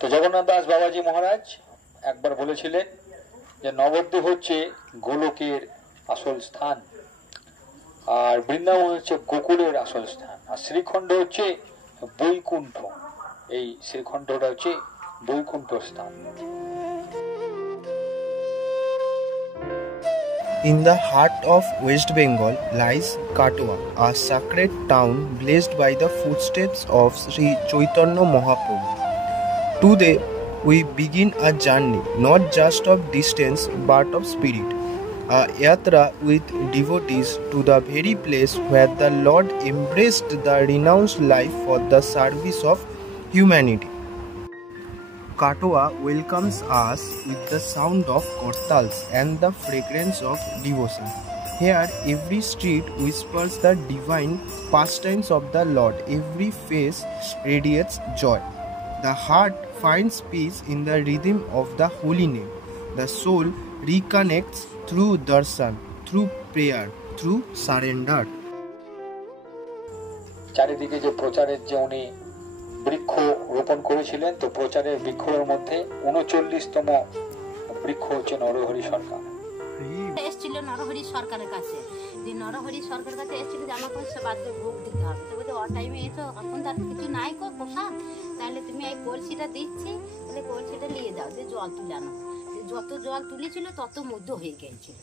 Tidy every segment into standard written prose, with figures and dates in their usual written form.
তো জগন্নাথ দাস বাবাজি মহারাজ একবার বলেছিলেন যে নবদ্বীপ হচ্ছে গোলকের আসল স্থান, আর বৃন্দাবন হচ্ছে গোকুলের আসল স্থান, আর শ্রীখণ্ড হচ্ছে বৈকুণ্ঠ। এই শ্রীখণ্ডটা হচ্ছে বৈকুণ্ঠ স্থান। In the heart of West Bengal lies Katwa, a sacred town blessed by the footsteps of Sri Chaitanya Mahaprabhu. Today, we begin a journey not just of distance but of spirit, a yatra with devotees to the very place where the Lord embraced the renounced life for the service of humanity. Katwa welcomes us with the sound of kortals and the fragrance of devotion. Here, every street whispers the divine pastimes of the Lord, every face radiates joy. The heart finds peace in the rhythm of the holy name. The soul reconnects through darshan, through prayer, through surrender. চারিদিকে যে প্রচারের যে উনি বৃক্ষ রোপণ করেছিলেন, তো প্রচারের বৃক্ষের মধ্যে 39তম বৃক্ষ হচ্ছে নরহরি সরকার। এসেছিল নরহরি সরকারের কাছে, যে নরহরি সরকারের কাছে এসেছিল যে আমাকে সেবাতে ভোগ দিতে হবে। তো বলতে অ টাইমে এসো, এখন তার কিছু নাই কো প্রসাদ, তাহলে তুমি এই কলসিটা দিচ্ছি, তাহলে কলসিটা নিয়ে যাও, যে জল তুলে আনো। যত জল তুলেছিল তত মধু হয়ে গিয়েছিল।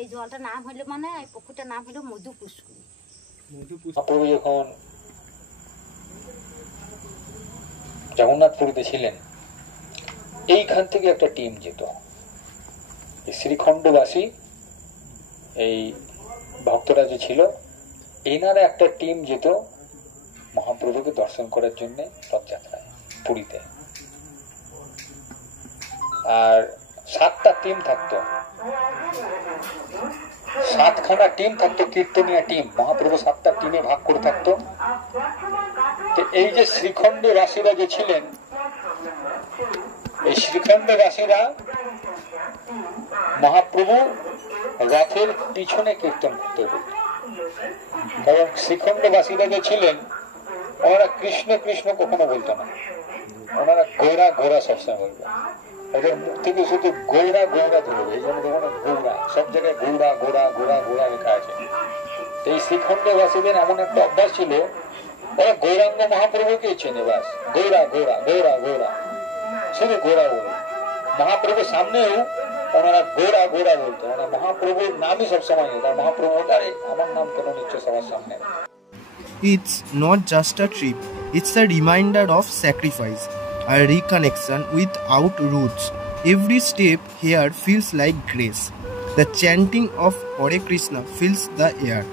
এই জলটা নাম হলো মানে এই পুকুরটা নাম হলো মধু পুষ্করী। মহাপ্রভু যখন জগন্নাথপুরীতে ছিলেন, এইখান থেকে একটা টিম যেত, শ্রীখণ্ডবাসী এই ভক্তরা যে ছিল, এনারা একটা টিম যেত মহাপ্রভুকে দর্শন করার জন্য রথযাত্রায় পুরীতে। আর 7টা টিম থাকতো, 7খানা টিম থাকতো, কীর্তনিয়া টিম। মহাপ্রভু 7টা টিমে ভাগ করে থাকতো। এই যে শ্রীখণ্ডবাসীরা যে ছিলেন, এই শ্রীখণ্ডবাসীরা মহাপ্রভু রথের পিছনে কীর্তন করতে হতো। কারণ শ্রীখণ্ডবাসীরা যে ছিলেন, ওনারা কৃষ্ণ কৃষ্ণ কখনো বলতো না, ওনারা গৌরা গৌরা সবসময় বলবে। ওদের মুখ থেকে শুধু গৌরা গৌরা ধরবে, এই জন্য গৌরা, সব জায়গায় গৌরা গৌরা গৌরা গৌরা লেখা আছে। এই শ্রীখণ্ডবাসীদের এমন একটা অভ্যাস ছিল, ওরা গৌরাঙ্গ মহাপ্রভুকে চেনে, বাস গৌরা গৌরা গৌরা গৌরা, শুধু গৌরা বলে। মহাপ্রভুর সামনেও ওনারা গৌরা গৌরা বলতো, ওনারা মহাপ্রভুর নামই সবসময়, তার মহাপ্রভু আরে আমার নাম কেন নিচ্ছে সবার সামনে। It's not just a trip, it's a reminder of sacrifice, a reconnection without roots. Every step here feels like grace. The chanting of Hare Krishna fills the air.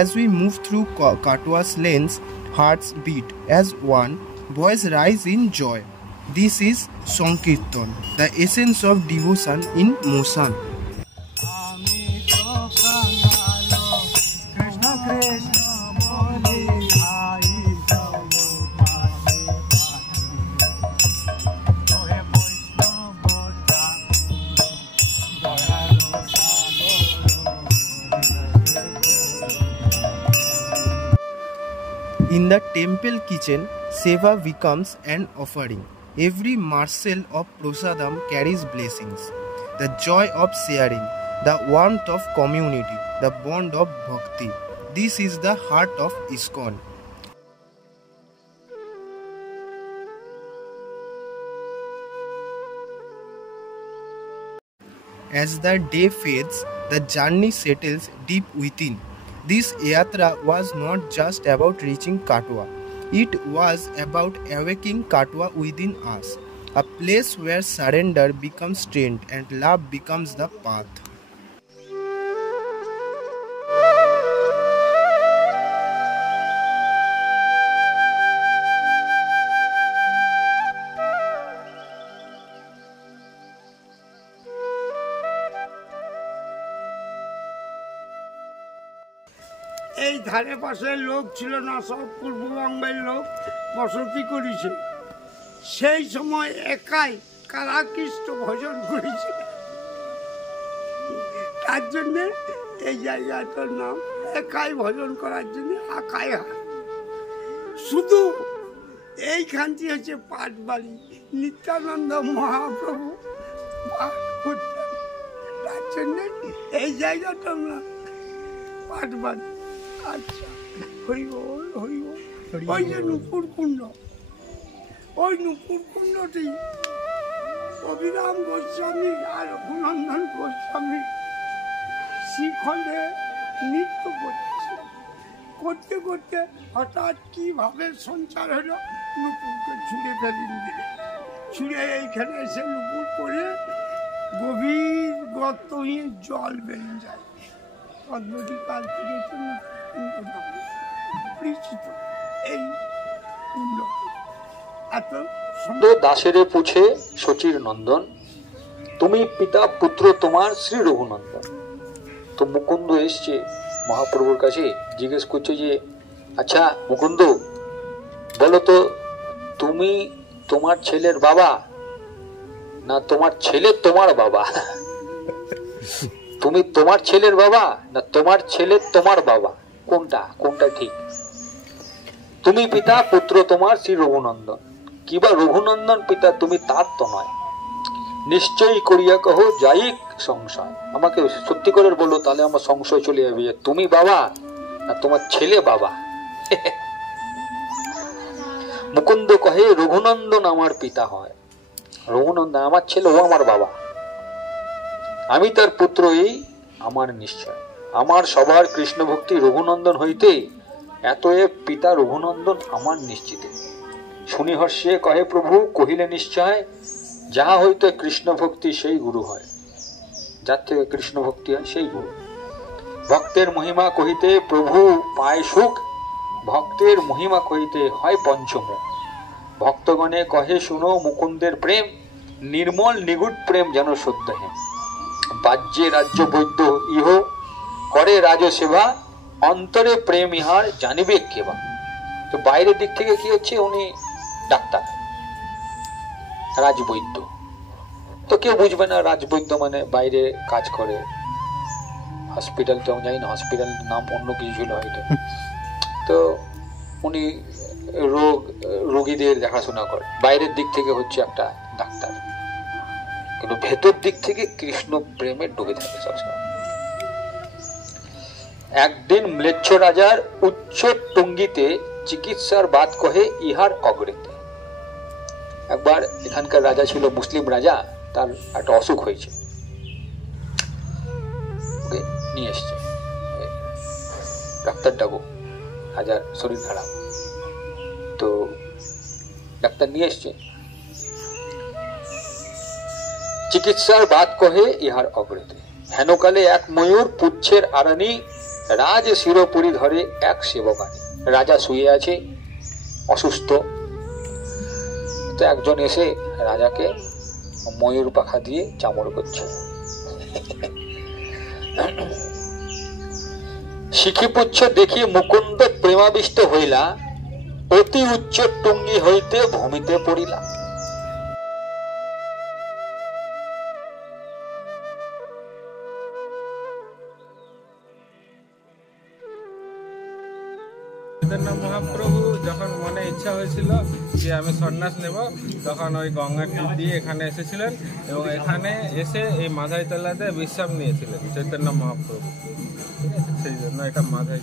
As we move through Katwa's lanes, hearts beat as one, voice rise in joy. This is Sankirtan, the essence of devotion in motion. In the temple kitchen, seva becomes an offering. Every morsel of prasadam carries blessings. The joy of sharing, the warmth of community, the bond of bhakti. This is the heart of ISKCON. As the day fades, the journey settles deep within. This yatra was not just about reaching Katwa. It was about awakening Katwa within us, a place where surrender becomes strength and love becomes the path. এই ধারে পাশের লোক ছিল না, সব পূর্ববঙ্গের লোক বসতি করেছে। সেই সময় একাই কারাকৃষ্ণ ভজন করেছে, তার জন্যে এই জায়গাটার নাম একাই ভজন করার জন্য আকাই হাট। শুধু এইখানটি হচ্ছে পাটবাড়ি। নিত্যানন্দ মহাপ্রভু পাঠ করতেন। তার জন্য এই জায়গাটা আমরা পাঠ বাঁধি। আচ্ছা, হরিবল হরিবল। ওই যে নুপুর কুণ্ড, ওই নুপুর কুণ্ডটি অভিরাম গোস্বামী আর রঘুনন্দন গোস্বামী শিখলে নৃত্য করছে। করতে করতে হঠাৎ কিভাবে সঞ্চার হলো, নুপুরকে ছুঁড়ে ফেলেন দিলে। ছুঁড়ে এইখানে এসে নুপুর পরে গভীর গর্ত হয়ে জল বেরিয়ে যায়। পদ্মটি কাল থেকে পরিচিত এই কুণ্ড। এত দাসেরে পুছে শচীর নন্দন, তুমি পিতা পুত্র তোমার শ্রী রঘুনন্দন। তো মুকুন্দ এসছে মহাপ্রভুর কাছে, জিজ্ঞেস করছে যে আচ্ছা মুকুন্দ বলো তো, তুমি তোমার ছেলের বাবা না তোমার ছেলে তোমার বাবা? তুমি তোমার ছেলের বাবা না তোমার ছেলে তোমার বাবা? কোনটা কোনটা ঠিক? তুমি পিতা পুত্র তোমার শ্রী রঘুনন্দন, কিবা রঘুনন্দন পিতা তুমি তার তো নয়। নিশ্চয়ই করিয়া কহ যাইক সংশয়। আমাকে সত্যি করে বলো, তাহলে আমার সংশয় চলে যাবে যে তুমি বাবা না তোমার ছেলে বাবা। মুকুন্দ কহে রঘুনন্দন আমার পিতা হয়, রঘুনন্দন আমার ছেলে, ও আমার বাবা, আমি তার পুত্র, এই আমার নিশ্চয়। আমার সবার কৃষ্ণ ভক্তি রঘুনন্দন হইতে, এতএব পিতা রঘুনন্দন আমার নিশ্চিত। শুনি হর্ষে কহে প্রভু কহিলে নিশ্চয়, যাহা হইতে কৃষ্ণ ভক্তি সেই গুরু হয়। যার থেকে কৃষ্ণ ভক্তি হয় সেই গুরু। ভক্তের মহিমা কহিতে প্রভু পায় সুখ, ভক্তের মহিমা কহিতে হয় পঞ্চমুখ। ভক্তগণে কহে শুনো মুকুন্দের প্রেম, নির্মল নিগুড প্রেম যেন সদ্য হেম। বাহ্যে রাজ্য বৈদ্য ইহ, করে রাজ সেবা, অন্তরে প্রেম ইহার জানিবে কেবা। তো বাইরের দিক থেকে কি হচ্ছে, উনি ডাক্তার, রাজবৈদ্য। তো কেউ বুঝবে না রাজবৈদ্য মানে বাইরে কাজ করে, হসপিটাল তো আমি জানি না, হসপিটাল নাম অন্য কিছু ছিল হয়তো। তো উনি রোগীদের দেখাশোনা করে, বাইরের দিক থেকে হচ্ছে একটা ডাক্তার, কিন্তু ভেতর দিক থেকে কৃষ্ণ প্রেমে ডুবে থাকে সবসময়। একদিন ম্লেচ্ছ রাজার উচ্চ টঙ্গিতে চিকিৎসার বাত কহে ইহার অগ্রেতে। একবার এখানকার রাজা ছিল মুসলিম রাজা, তার একটা অসুখ হয়েছে, ওকে নিয়ে এসছে ডাক্তার ডাকো, রাজার শরীর খারাপ। তো ডাক্তার নিয়ে এসছে, চিকিৎসার বাত কহে ইহার অগ্রেতে। হেনকালে এক ময়ূর পুচ্ছের আরানি, রাজ শিরোপুরি ধরে এক সেবকানি। রাজা শুয়ে আছে অসুস্থ, তো একজন এসে রাজাকে ময়ূর পাখা দিয়ে চামড় করছে। শিখিপুচ্ছ দেখি মুকুন্দ প্রেমাবিষ্ট হইলা, অতি উচ্চ টুঙ্গি হইতে ভূমিতে পড়িলা। মহাপ্রভু যখন মনে ইচ্ছা হয়েছিল যে আমি সন্ন্যাস নেব, তখন ওই গঙ্গার তীর দিয়ে এখানে এসেছিলেন এবং এখানে এসে এই মাধাইতলাতে বিশ্রাম নিয়েছিলেন চৈতন্য মহাপ্রভু। ঠিক আছে, সেই জন্য এটা মাধাই।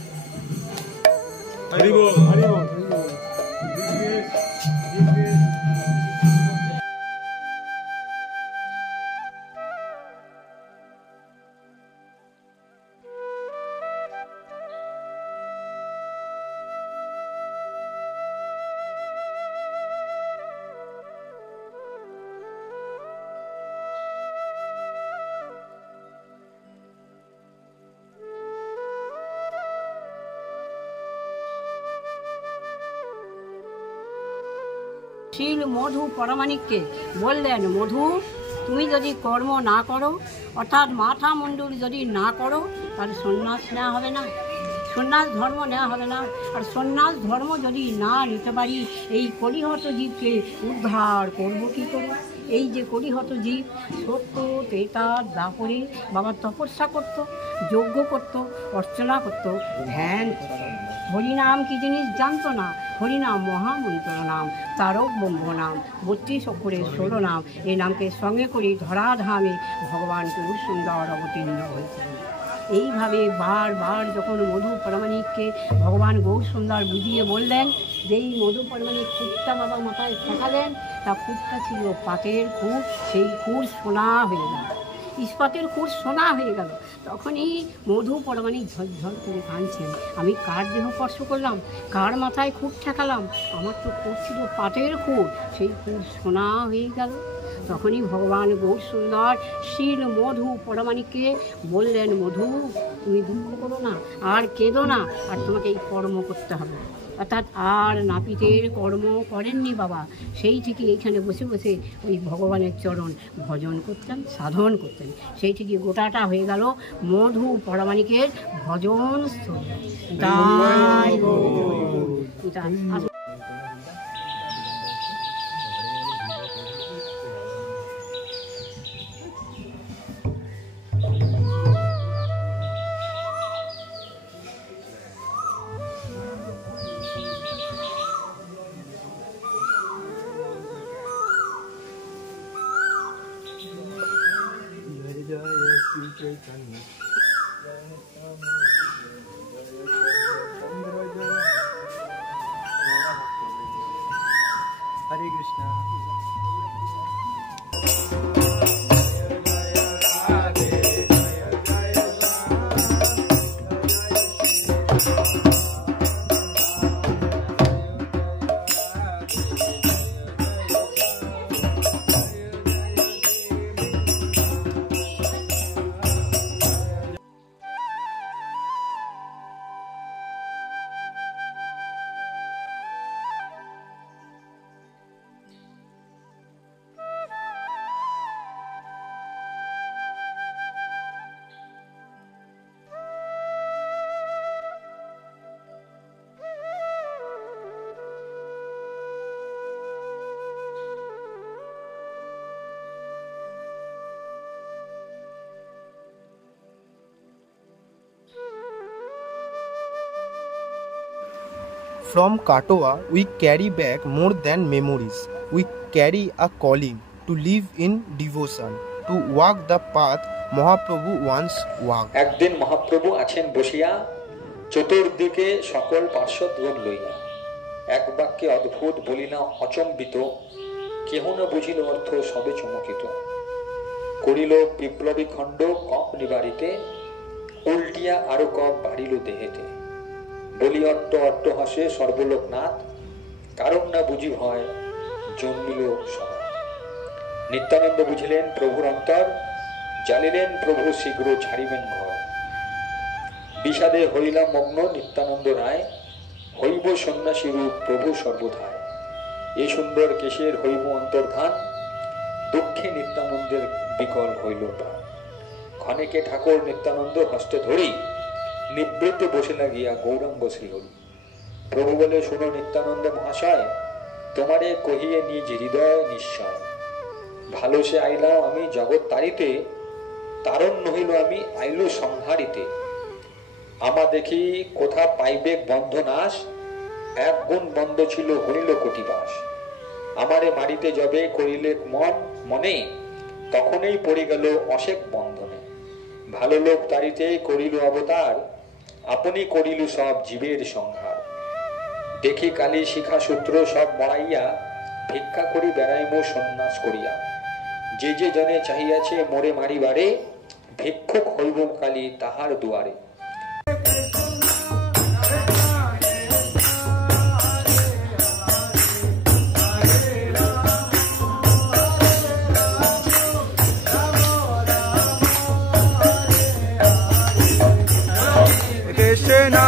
শিল মধু পরমাণিককে বললেন, মধু তুমি যদি কর্ম না করো, অর্থাৎ মাথা মুন্ডুল যদি না করো, তাহলে সন্ন্যাস নেওয়া হবে না, সন্ন্যাস ধর্ম নেওয়া হবে না। আর সন্ন্যাস ধর্ম যদি না নিতে পারি, এই কলিহত জীবকে উদ্ধার করবো কী করে? এই যে কলিহত জীব সত্য তেতা দাপরে বাবা তপস্যা করত, যজ্ঞ করত, অর্চনা করত, ধ্যান করত, হরিনাম কি জিনিস জানতো না, হরিনাম মহামন্ত্র নাম, তারক ব্রহ্ম নাম, 32 অক্ষরের 16 নাম। এই নামকে সঙ্গে করে ধরাধামে ভগবান গৌর সুন্দর অবতীর্ণ হয়েছেন। এইভাবে বারবার যখন মধু পরমাণিককে ভগবান গৌর সুন্দর বুঝিয়ে বললেন, যেই মধু পরমাণিক খুঁটটা বাবা মাথায় ঠেকালেন, তা খুঁটটা ছিল পাতের খুঁট, সেই খুঁট সোনা হয়ে গেল, ইস্পাতের খুঁট সোনা হয়ে গেল। তখনই মধু পরমাণিক ঝরঝর করে কাঁদছেন, আমি কার দেহ স্পর্শ করলাম, কার মাথায় খুঁট ঠেকালাম, আমার তো খুঁট ছিল পাতের খুঁট, সেই খুঁট সোনা হয়ে গেল। তখনই ভগবান গৌর সুন্দর শিল মধু পরমাণিককে বললেন, মধু তুমি দুঃখ করো না, আর কেঁদো না, আর তোমাকে এই কর্ম করতে হবে। অর্থাৎ আর নাপিতের কর্ম করেননি বাবা, সেই থেকে এইখানে বসে বসে ওই ভগবানের চরণ ভজন করতেন, সাধন করতেন। সেই থেকে গোটাটা হয়ে গেল মধু পরমাণিকের ভজন স্থল। তাই হরে Krishna. From Katoa, we carry back more than memories. We carry a calling to live in devotion, to walk the path Mahaprabhu once walked. একদিন মহাপ্রভু আছেন বসিয়া, চতুর্দিকে সকল পার্শ্বদগণ লইয়া, এক বাক্যে অদ্ভুত বলিনা অচম্বিত, কেহ না বুঝিল অর্থ সবে চমকিত। করিল বিপ্লবী খণ্ড কপ নিবারিতে, উল্টিয়া আরো কপ বাড়িল দেহেতে। বলি অট্ট অট্ট হাসে সর্বলোকনাথ, কারণ না বুঝি হয় জন্মিল সভা। নিত্যানন্দ বুঝিলেন প্রভুর অন্তর, জানিলেন প্রভু শীঘ্র ছাড়িবেন ঘর। বিষাদে হইলাম মগ্ন নিত্যানন্দ রায়, হইব সন্ন্যাসী রূপ প্রভু সর্বধায়। এ সুন্দর কেশের হইব অন্তর্ধান, দুঃখে নিত্যানন্দের বিকল হইল প্রাণ। ক্ষণেকে ঠাকুর নিত্যানন্দ হস্তে ধরি, নিবৃত্তে বসে লাগিয়া গৌরাঙ্গ শ্রীহরি। প্রভু বলে, শুনো নিত্যানন্দ মহাশয়, তোমারে কহিয়ে নিজ হৃদয় নিশ্চয়। ভালো সে আইলাম আমি জগৎ তারিতে, তারণ নহিল আমি আইল সংহারিতে। আমা দেখি কোথা পাইবে বন্ধ নাশ, এক গুণ বন্ধ ছিল হইল কোটিবাস। আমারে মারিতে যবে করিলে মনে, তখনই পড়ে গেল অশেক বন্ধনে। ভালো লোক তারিতে করিল অবতার, আপনি করিল সব জীবের সংহার। দেখি কালী শিখা সূত্র সব মরাইয়া, ভিক্ষা করি বেড়াইম সন্ন্যাস করিয়া। যে যে জনে চাহিয়াছে মোরে মারিবারে, ভিক্ষুক হইব কালী তাহার দুয়ারে। Krishna